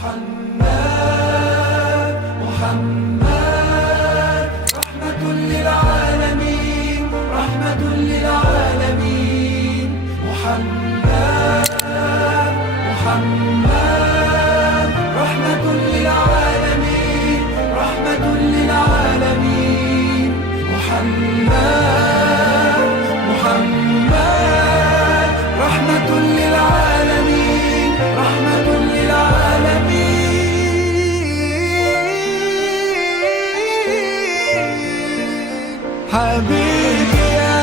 محمد محمد رحمة للعالمين رحمة للعالمين محمد محمد رحمة للعالمين رحمة للعالمين محمد محمد رحمة للعالمين رحمة حبيبي يا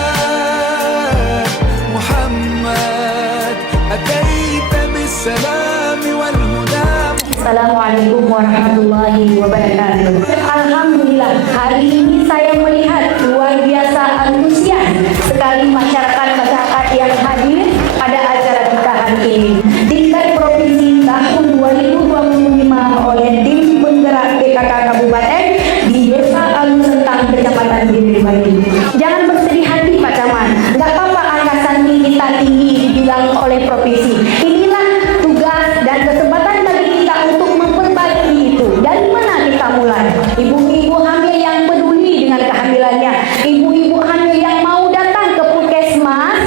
محمد أتيت بالسلام والهدى. Assalamualaikum warahmatullahi wabarakatuh. Alhamdulillah, hari ini saya melihat luar biasa antusias sekali masyarakat yang hadir pada acara kita hari ini. Tingkat provinsi tahun 2025 oleh tim penggerak PKK Kabupaten di Desa Alusentang, Kecamatan Giriwadi. Jangan bersedih hati Pak Camat, nggak apa-apa angka sandi kita tinggi dibilang oleh provinsi. Inilah tugas dan kesempatan bagi kita untuk memperbaiki itu. Dari mana kita mulai? Ibu-ibu hamil yang peduli dengan kehamilannya, ibu-ibu hamil yang mau datang ke puskesmas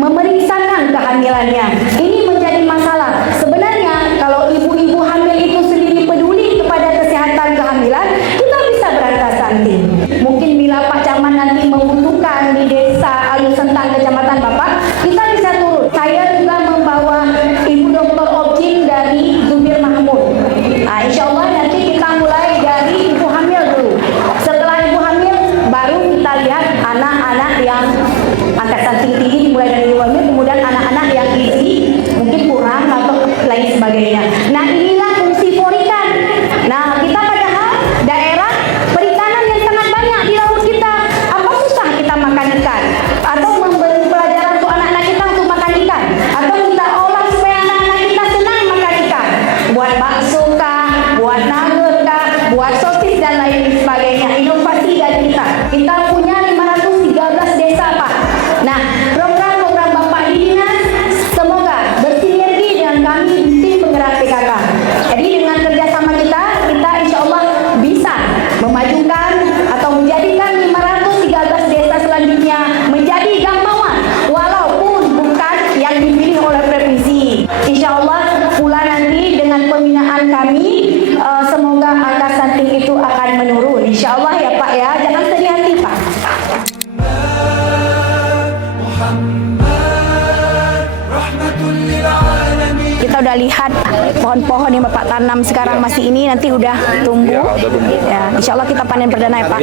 memeriksakan kehamilannya. Ini menjadi masalah. Sebenarnya kalau ibu-ibu hamil itu sendiri peduli kepada kesehatan kehamilan, kita bisa berangkat stunting. Mungkin bila Pak Camat nanti membutuhkan di Desa Alusentang, Kecamatan Bapak, kita bisa turun. Saya juga membawa Ibu Dr. Objin dari Zubir Mahmud. Nah, insya Allah nanti kita mulai dari ibu hamil dulu. Setelah ibu hamil, baru kita lihat anak-anak yang angka stunting tinggi dimulai dari ibu hamil, kemudian anak-anak yang gizi mungkin kurang atau lain sebagainya. Nah, inilah fungsi porikan. Nah, kita padahal daerah perikanan yang sangat banyak di laut kita. Apa susah kita makan ikan? Atau memberi pelajaran untuk anak-anak kita untuk makan ikan? Atau kita olah supaya anak-anak kita senang makan ikan? Buat bakso kah? Buat nugget kah? Buat sosis dan lain sebagainya. Inovasi dari kita. Kita punya 513 desa, Pak. Nah, program-program Bapak di dinas semoga bersinergi dengan kami di tim penggerak PKK. Jadi dengan kerjasama kita insya Allah bisa memajukan atau menjadikan 513 desa selanjutnya menjadi gampauan, walaupun bukan yang dipilih oleh provinsi. Insya Allah pula nanti dengan pembinaan kami, semoga angka stunting itu akan menurun. Insya Allah ya Pak ya, jangan sedih hati Pak. Kita udah lihat pohon-pohon yang Bapak tanam sekarang masih ini, nanti udah tumbuh. Ya, insya Allah kita panen perdana ya Pak.